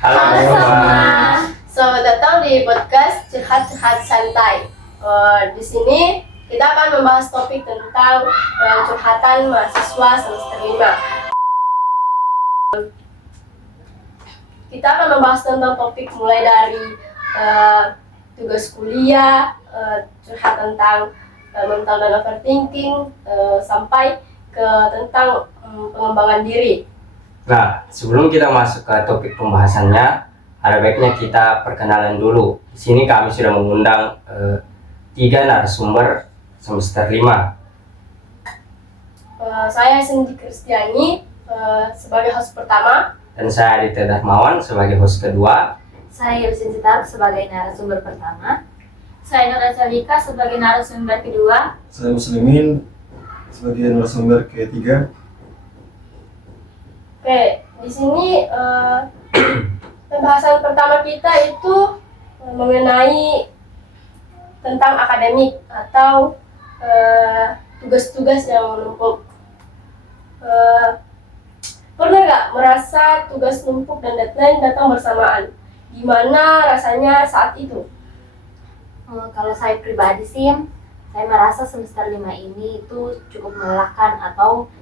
Halo Halo semua. semua. Selamat datang di podcast Curhat-Curhat Santai. Di sini kita akan membahas topik tentang curhatan mahasiswa semester 5. Kita akan membahas tentang topik mulai dari tugas kuliah, curhat tentang mental dan overthinking, sampai ke tentang pengembangan diri. Nah, sebelum kita masuk ke topik pembahasannya, ada baiknya kita perkenalan dulu. Di sini kami sudah mengundang 3 narasumber semester 5. Saya Cindy Kristiani sebagai host pertama. Dan saya Aditya Darmawan sebagai host kedua. Saya Yusin Citar sebagai narasumber pertama. Saya Nora Salika sebagai narasumber kedua. Saya Muslimin sebagai narasumber ketiga. Oke, di sini pembahasan pertama kita itu mengenai tentang akademik atau tugas-tugas yang menumpuk. Pernah nggak merasa tugas numpuk dan deadline datang bersamaan? Gimana rasanya saat itu? Kalau saya pribadi sih, saya merasa semester 5 ini itu cukup melelahkan atau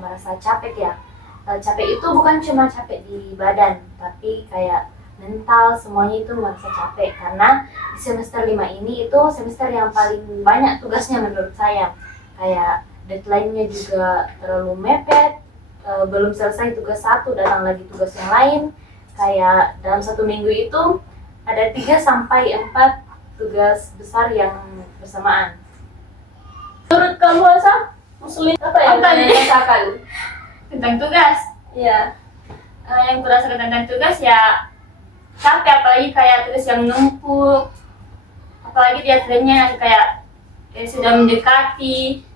merasa capek ya. Capek itu bukan cuma capek di badan, tapi kayak mental, semuanya itu merasa capek. Karena di semester 5 ini itu semester yang paling banyak tugasnya menurut saya. Kayak deadline-nya juga terlalu mepet, belum selesai tugas satu, datang lagi tugas yang lain. Kayak dalam 1 minggu itu ada 3-4 tugas besar yang bersamaan. Menurut kamu Asa, Muslim apa yang Apa nih? dirasakan? Tentang tugas, Iya. yang kurasakan tentang tugas ya capek, apalagi kayak tugas yang numpuk, apalagi deadline-nya kayak sudah mendekati.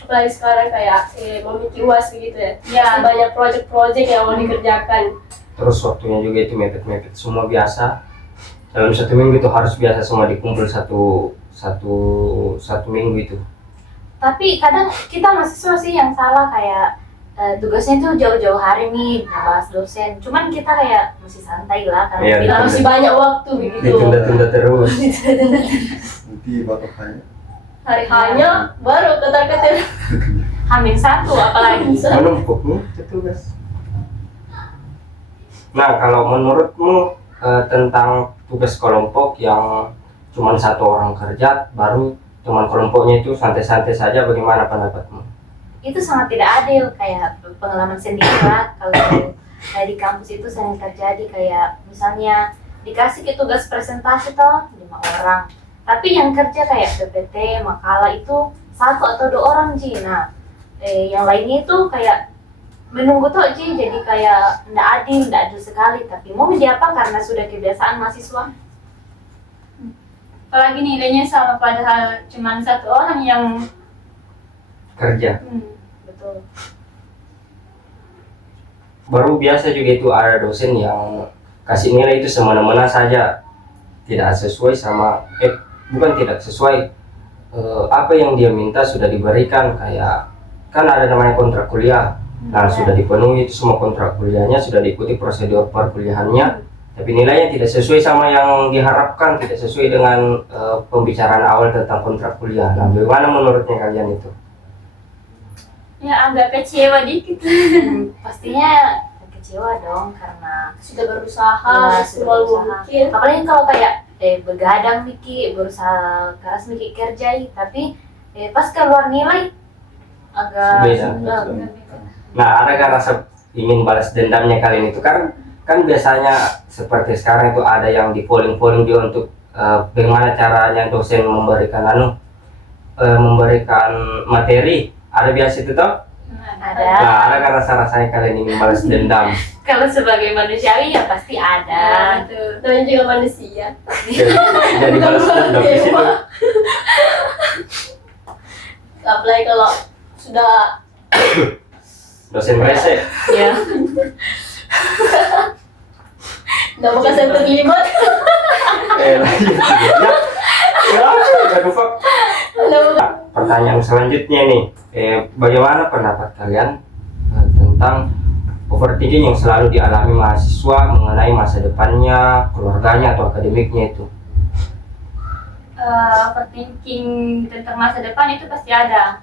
Apalagi sekarang kayak memiliki UAS begitu ya. Ya. Masih banyak project-project yang mau dikerjakan. Terus waktunya juga itu mepet-mepet semua biasa. Dalam 1 minggu itu harus biasa semua dikumpul satu minggu itu. Tapi kadang kita mahasiswa sih yang salah, kayak tugasnya itu jauh-jauh hari nih bahas dosen. Cuman kita kayak masih santai lah karena Iya, kita betul. Masih banyak waktu begitu. Ditunda-tunda terus. Nanti batok tanya. Hari hanya baru ketar-ketir. H-1 apalagi. Menumpuk nih itu tugas. Nah, kalau menurutmu tentang tugas kelompok yang cuma 1 orang kerja, baru teman kelompoknya itu santai-santai saja, bagaimana pendapatmu? Itu sangat tidak adil. Kayak pengalaman sendiri lah, kalau di kampus itu sering terjadi kayak misalnya dikasih ke tugas presentasi toh 5 orang, tapi yang kerja kayak PPT, makalah itu 1 atau 2 orang Ji. Nah, yang lainnya itu kayak menunggu toh Ji, jadi kayak tidak adil sekali. Tapi mau menjadi apa, karena sudah kebiasaan mahasiswa. Apalagi nilainya sama, padahal cuma 1 orang yang Kerja. Betul. Baru biasa juga itu ada dosen yang kasih nilai itu semena-mena saja, tidak sesuai sama bukan tidak sesuai apa yang dia minta sudah diberikan. Kayak kan ada namanya kontrak kuliah. Nah, sudah dipenuhi itu semua kontrak kuliahnya, sudah diikuti prosedur perkuliahannya, tapi nilainya tidak sesuai sama yang diharapkan, tidak sesuai dengan pembicaraan awal tentang kontrak kuliah. Nah, bagaimana menurutnya kalian itu? ya agak kecewa dikit. Pastinya kecewa dong, karena Sudah berusaha ya, semaksimal sudah mungkin. apalagi kalau kayak begadang Miki, berusaha keras Miki kerjai, tapi pas keluar nilai agak Beda. Nah, ada kan rasa ingin balas dendamnya kalian itu kan biasanya seperti sekarang itu ada yang di polling dia untuk bagaimana caranya dosen memberikan memberikan materi. Ada biasa itu toh? ada. Nah, ada kan rasanya kalian ingin balas dendam. Kalau sebagai manusiawi ya pasti ada. Tuh, namanya juga manusia. Jadi balas dendam di situ. Apalagi kalau sudah Dosen rese. Ya. nggak bakal saya terlibat. Aduh, fuck. Pertanyaan selanjutnya nih, bagaimana pendapat kalian tentang overthinking yang selalu dialami mahasiswa mengenai masa depannya, keluarganya atau akademiknya itu? Overthinking tentang masa depan itu pasti ada.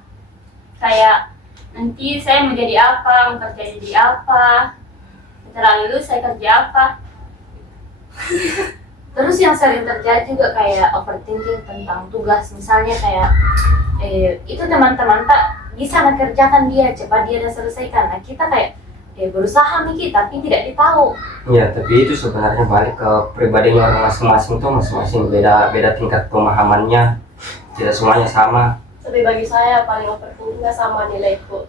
Kayak nanti saya mau jadi apa, mau kerja jadi apa, setelah lulus saya kerja apa. Terus yang sering terjadi juga kayak overthinking tentang tugas, misalnya kayak itu teman-teman tak bisa ngerjakan dia, cepat dia udah selesaikan. Nah kita kayak berusaha mikir tapi tidak ditahu. Ya, tapi itu sebenarnya balik ke pribadinya orang masing-masing tuh, masing-masing beda tingkat pemahamannya, tidak semuanya sama. Tapi bagi saya paling overthinking sama nilaiku.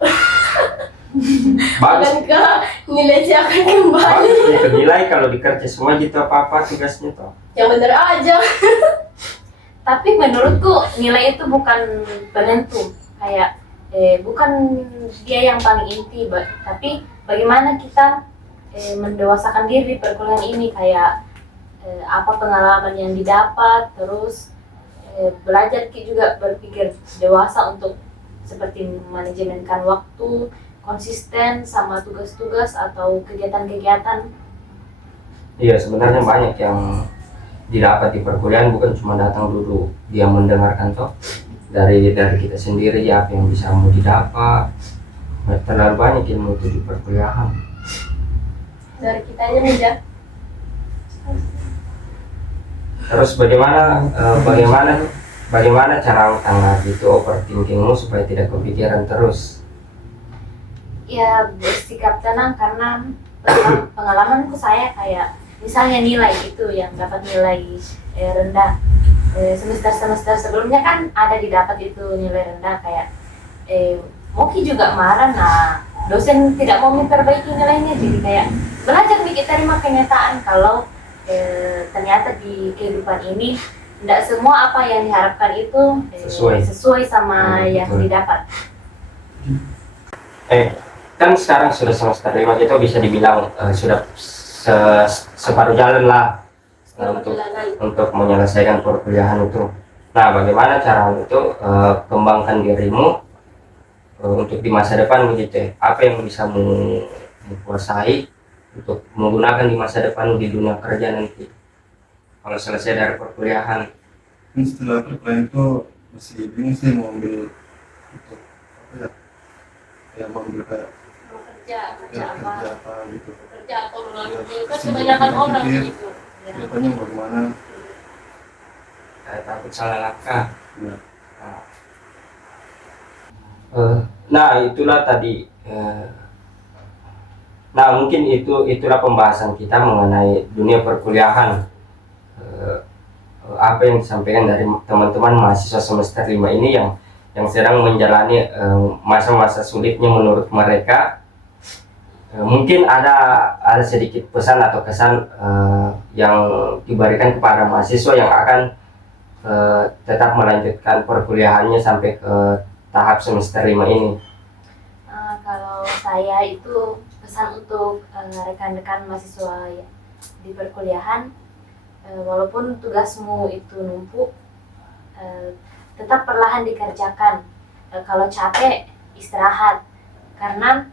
Bagus, Bukan ke nilai saya akan kembali. bagus ya nilai kalau dikerja semua gitu apa-apa tugasnya tuh. Yang bener aja. Tapi menurutku nilai itu bukan penentu, kayak bukan dia yang paling inti, tapi bagaimana kita mendewasakan diri di perkuliahan ini, kayak apa pengalaman yang didapat, terus belajar juga berpikir dewasa untuk seperti manajemenkan waktu, konsisten sama tugas-tugas atau kegiatan-kegiatan. Iya, sebenarnya banyak yang didapat di perkuliahan, bukan cuma datang duduk dia mendengarkan toh dari kita sendiri ya, apa yang bisa mau didapat. Terlalu banyak ilmu itu di perkuliahan. Dari kitanya aja. Terus bagaimana cara menanggapi itu overthinkingmu supaya tidak kepikiran terus? Ya bersikap tenang, karena pengalamanku saya kayak misalnya nilai itu yang dapat nilai rendah, semester sebelumnya kan ada didapat itu nilai rendah, kayak Moki juga marah. Nah dosen tidak mau memperbaiki nilainya, jadi kayak belajar bikin terima kenyataan kalau ternyata di kehidupan ini tidak semua apa yang diharapkan itu sesuai sama yang betul. didapat. Kan sekarang sudah semester 5, kita bisa dibilang sudah separuh jalan lah untuk menyelesaikan perkuliahan itu. Nah, bagaimana cara itu kembangkan dirimu untuk di masa depan begitu? Apa yang bisa menguasai untuk menggunakan di masa depan di dunia kerja nanti kalau selesai dari perkuliahan? Setelah perkuliahan itu masih bingung sih mau ambil untuk apa ya, kayak mau ambil kayak Kerja apa? kerja apa gitu. Kerja atau melalui kan kebanyakan orang gitu. Kedepannya mau kemana? Takut salah langkah. Ya. Nah, itulah tadi. Nah, mungkin itulah pembahasan kita mengenai dunia perkuliahan. Apa yang disampaikan dari teman-teman mahasiswa semester 5 ini yang sedang menjalani masa-masa sulitnya menurut mereka. Mungkin ada sedikit pesan atau kesan yang diberikan kepada mahasiswa yang akan tetap melanjutkan perkuliahannya sampai ke tahap semester 5 ini. Kalau saya itu pesan untuk rekan-rekan mahasiswa di perkuliahan, walaupun tugasmu itu numpuk, tetap perlahan dikerjakan. Kalau capek, istirahat, karena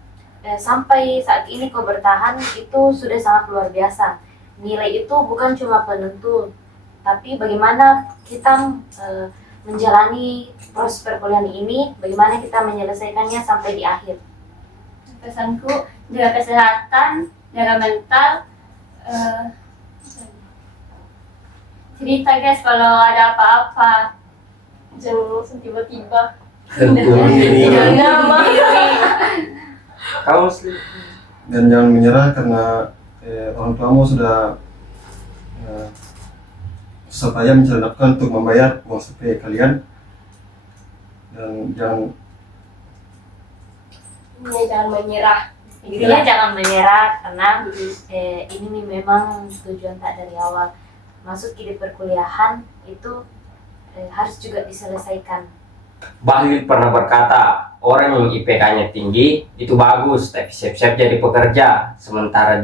sampai saat ini kau bertahan itu sudah sangat luar biasa. Nilai itu bukan cuma penentu, tapi bagaimana kita menjalani proses perkuliahan ini, bagaimana kita menyelesaikannya sampai di akhir. Pesanku, jaga kesehatan, jaga mental, cerita guys kalau ada apa-apa. Jangan langsung tiba-tiba. Tentu diri Nama. Kamu muslim? dan jangan menyerah karena orang tuamu sudah susah payah mencari nafkah untuk membayar uang SPP kalian, dan Jangan menyerah. Intinya jangan menyerah, karena ini memang tujuan tak dari awal. Masuk di perkuliahan itu harus juga diselesaikan. Bahlil pernah berkata, orang yang IPK-nya tinggi itu bagus, tapi siap-siap jadi pekerja. Sementara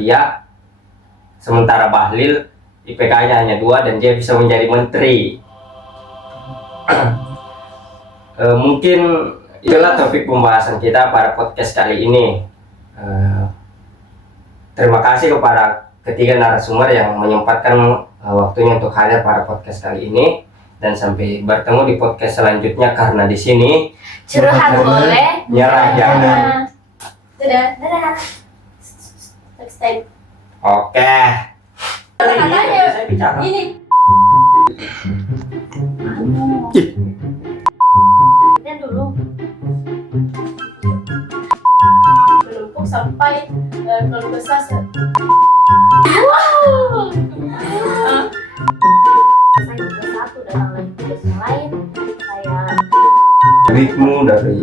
Bahlil IPK-nya hanya 2 dan dia bisa menjadi menteri. Mungkin itulah topik pembahasan kita pada podcast kali ini. Terima kasih kepada ketiga narasumber yang menyempatkan waktunya untuk hadir pada podcast kali ini, dan sampai bertemu di podcast selanjutnya, karena di sini Curhat boleh, nyerah jangan. Dadah. Dadah. Next time. Oke. Katanya Saya bicara. ini Dan dulu. menumpuk sampai keluar besar. Saya juga satu datang lagi tugas yang lain. Saya Ritmu dari